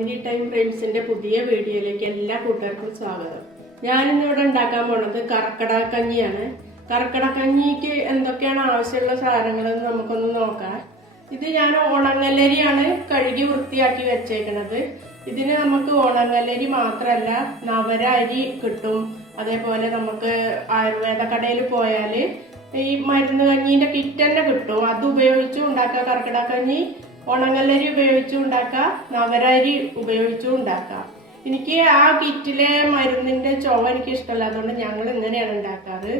Family time ഫ്രണ്ട്സിന്റെ പുതിയ വീഡിയോയിലേക്ക് എല്ലാ കൂട്ടുകാർക്കും സ്വാഗതം. ഞാനിന്നിവിടെ ഉണ്ടാക്കാൻ പോണത് കർക്കിടക കഞ്ഞിയാണ്. കർക്കിടക കഞ്ഞിക്ക് എന്തൊക്കെയാണ് ആവശ്യമുള്ള സാധനങ്ങളെന്ന് നമുക്കൊന്ന് നോക്കാം. ഇത് ഞാൻ ഉണങ്ങലരിയാണ് കഴുകി വൃത്തിയാക്കി വെച്ചേക്കണത്. ഇതിന് നമുക്ക് ഉണങ്ങലരി മാത്രമല്ല നവര അരി കിട്ടും. അതേപോലെ നമുക്ക് ആയുർവേദ കടയിൽ പോയാൽ ഈ മരുന്ന് കഞ്ഞീൻ്റെ കിറ്റ് തന്നെ കിട്ടും. അത് ഉപയോഗിച്ചും ഉണ്ടാക്കാം കർക്കിടക കഞ്ഞി. ഉണങ്ങലരി ഉപയോഗിച്ചും ഉണ്ടാക്കാം, നവരരി ഉപയോഗിച്ചും ഉണ്ടാക്കാം. എനിക്ക് ആ കിറ്റിലെ മരുന്നിന്റെ ചുവ എനിക്ക് ഇഷ്ടമല്ല, അതുകൊണ്ട് ഞങ്ങൾ ഇങ്ങനെയാണ് ഉണ്ടാക്കാറ്.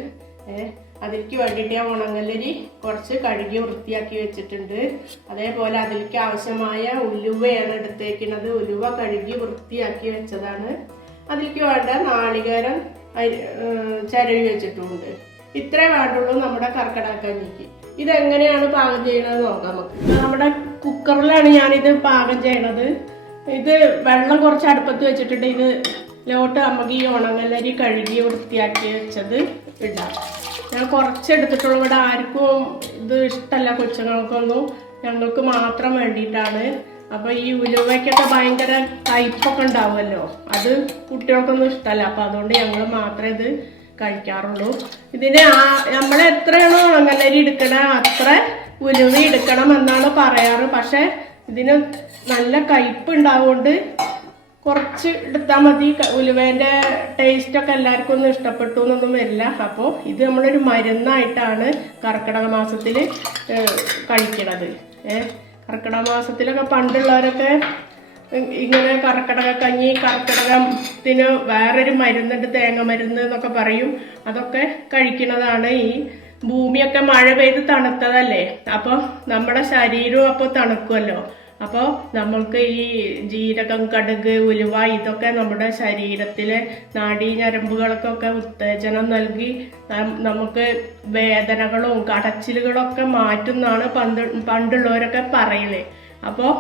അതിലേക്ക് വേണ്ടിയിട്ട് ഞാൻ ഉണങ്ങലരി കുറച്ച് കഴുകി വൃത്തിയാക്കി വെച്ചിട്ടുണ്ട്. അതേപോലെ അതിലേക്ക് ആവശ്യമായ ഉലുവയാണ് എടുത്തേക്കുന്നത്. ഉലുവ കഴുകി വൃത്തിയാക്കി വെച്ചതാണ്. അതിലേക്ക് വേണ്ട നാളികേരം ചിരവി വെച്ചിട്ടുമുണ്ട്. ഇത്രേ വേണ്ടുള്ളൂ നമ്മുടെ കർക്കിടക കഞ്ഞിക്ക്. ഇതെങ്ങനെയാണ് പാകം ചെയ്യണത് നോക്കാം നമുക്ക്. നമ്മുടെ കുക്കറിലാണ് ഞാനിത് പാകം ചെയ്യണത്. ഇത് വെള്ളം കുറച്ച് അടുപ്പത്ത് വെച്ചിട്ടുണ്ട്. ഇതിലോട്ട് നമുക്ക് ഈ ഉണങ്ങലരി കഴുകി വൃത്തിയാക്കി വെച്ചത് ഇടാം. ഞാൻ കുറച്ചെടുത്തിട്ടുള്ളൂ. ഇവിടെ ആർക്കും ഇത് ഇഷ്ടമല്ല, കൊച്ചുങ്ങൾക്കൊന്നും. ഞങ്ങൾക്ക് മാത്രം വേണ്ടിയിട്ടാണ്. അപ്പോൾ ഈ ഉലുവയ്ക്കൊക്കെ ഭയങ്കര കയ്പൊക്കെ ഉണ്ടാവുമല്ലോ, അത് കുട്ടികൾക്കൊന്നും ഇഷ്ടമല്ല. അപ്പോൾ അതുകൊണ്ട് ഞങ്ങൾ മാത്രമേ ഇത് കഴിക്കാറുള്ളൂ. ഇതിന് നമ്മൾ എത്രയാണോ ഉണങ്ങലരി എടുക്കണേ അത്ര ഉലുവ എടുക്കണം എന്നാണ് പറയാറ്. പക്ഷെ ഇതിന് നല്ല കയ്പ് ഉണ്ടാവുകൊണ്ട് കുറച്ച് എടുത്താൽ മതി. ഉലുവേൻ്റെ ടേസ്റ്റൊക്കെ എല്ലാവർക്കും ഒന്നും ഇഷ്ടപ്പെട്ടു എന്നൊന്നും വരില്ല. അപ്പോൾ ഇത് നമ്മളൊരു മരുന്നായിട്ടാണ് കർക്കിടക മാസത്തിൽ കഴിക്കണത്. കർക്കിടക മാസത്തിലൊക്കെ പണ്ടുള്ളവരൊക്കെ ഇങ്ങനെ കർക്കിടക കഞ്ഞി, കർക്കിടകത്തിന് വേറൊരു മരുന്നുണ്ട്, തേങ്ങ മരുന്ന് എന്നൊക്കെ പറയും. അതൊക്കെ കഴിക്കുന്നതാണ്. ഈ ഭൂമിയൊക്കെ മഴ പെയ്ത് തണുത്തതല്ലേ, അപ്പോൾ നമ്മുടെ ശരീരവും അപ്പോൾ തണുക്കുമല്ലോ. അപ്പോൾ നമ്മൾക്ക് ഈ ജീരകം, കടുക്, ഉലുവ ഇതൊക്കെ നമ്മുടെ ശരീരത്തിലെ നാഡീഞരമ്പുകൾക്കൊക്കെ ഉത്തേജനം നൽകി നമുക്ക് വേദനകളും കടച്ചിലുകളൊക്കെ മാറ്റുന്നാണ് പണ്ടുള്ളവരൊക്കെ പറയുന്നത്. അപ്പോൾ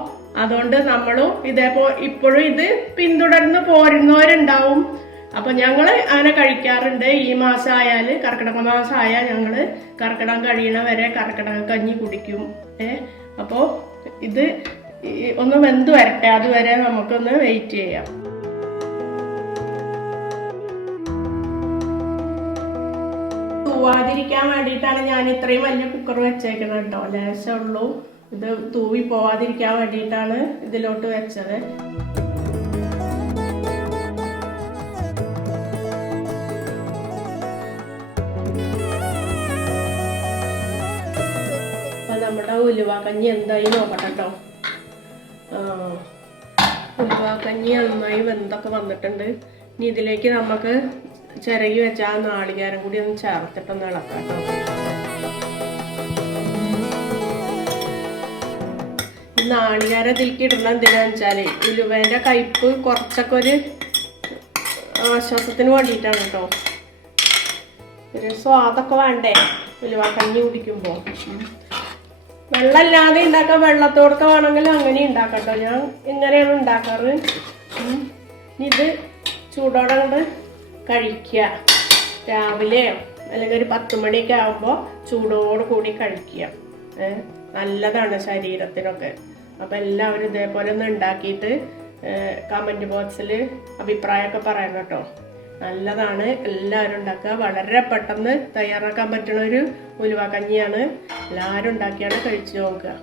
അതുകൊണ്ട് നമ്മളും ഇപ്പോഴും ഇത് പിന്തുടർന്ന് പോരുന്നവരുണ്ടാവും. അപ്പോൾ ഞങ്ങൾ അങ്ങനെ കഴിക്കാറുണ്ട്. ഈ മാസം ആയാൽ, കർക്കിടക മാസം ആയാൽ ഞങ്ങൾ കർക്കിടകം കഴിയണ വരെ കർക്കിടക കഞ്ഞി കുടിക്കും. അപ്പോൾ ഇത് ഒന്ന് വെന്ത് വരട്ടെ, അതുവരെ നമുക്കൊന്ന് വെയിറ്റ് ചെയ്യാം. തൂവാതിരിക്കാൻ വേണ്ടിയിട്ടാണ് ഞാൻ ഇത്രയും വലിയ കുക്കർ വെച്ചേക്കുന്നത് കേട്ടോ. ലേശമുള്ളൂ. ഇത് തൂവി പോവാതിരിക്കാൻ വേണ്ടിയിട്ടാണ് ഇതിലോട്ട് വെച്ചത്. അപ്പൊ നമ്മുടെ ഉലുവാക്കഞ്ഞി എന്തായി നോക്കട്ടെ കേട്ടോ. ഉലുവാക്കഞ്ഞി നന്നായി വെന്തൊക്കെ വന്നിട്ടുണ്ട്. ഇനി ഇതിലേക്ക് നമുക്ക് ചിരകി വെച്ച ആ നാളികേരം കൂടി ഒന്ന് ചേർത്തിട്ടൊന്ന് ഇളക്കാം കേട്ടോ. നാളികേരം ഇതിലേക്ക് ഇടണം എന്തിനാന്ന് വെച്ചാല് ഉലുവേന്റെ കയ്പ് കുറച്ചൊക്കെ ഒരു ആശ്വാസത്തിന് വേണ്ടിയിട്ടാണ് കേട്ടോ. ഒരു സ്വാദൊക്കെ വേണ്ടേ ഉലുവ കഞ്ഞി കുടിക്കുമ്പോൾ. വെള്ളമില്ലാതെ ഉണ്ടാക്കാം, വെള്ളത്തോടൊക്കെ വേണമെങ്കിൽ അങ്ങനെ ഉണ്ടാക്കട്ടോ. ഞാൻ ഇങ്ങനെയാണ് ഉണ്ടാക്കാറ്. ഇത് ചൂടോടെ കൊണ്ട് കഴിക്കുക. രാവിലെയോ അല്ലെങ്കിൽ ഒരു 10 മണിയൊക്കെ ആകുമ്പോൾ ചൂടോട് കൂടി കഴിക്കുക. നല്ലതാണ് ശരീരത്തിനൊക്കെ. അപ്പം എല്ലാവരും ഇതേപോലെ ഒന്ന് ഉണ്ടാക്കിയിട്ട് കമൻറ്റ് ബോക്സിൽ അഭിപ്രായമൊക്കെ പറയണം കേട്ടോ. നല്ലതാണ്, എല്ലാവരും ഉണ്ടാക്കുക. വളരെ പെട്ടെന്ന് തയ്യാറാക്കാൻ പറ്റുന്ന ഒരു ഉലുവ കഞ്ഞിയാണ്. എല്ലാവരും ഉണ്ടാക്കിയാണ് കഴിച്ചു നോക്കുക.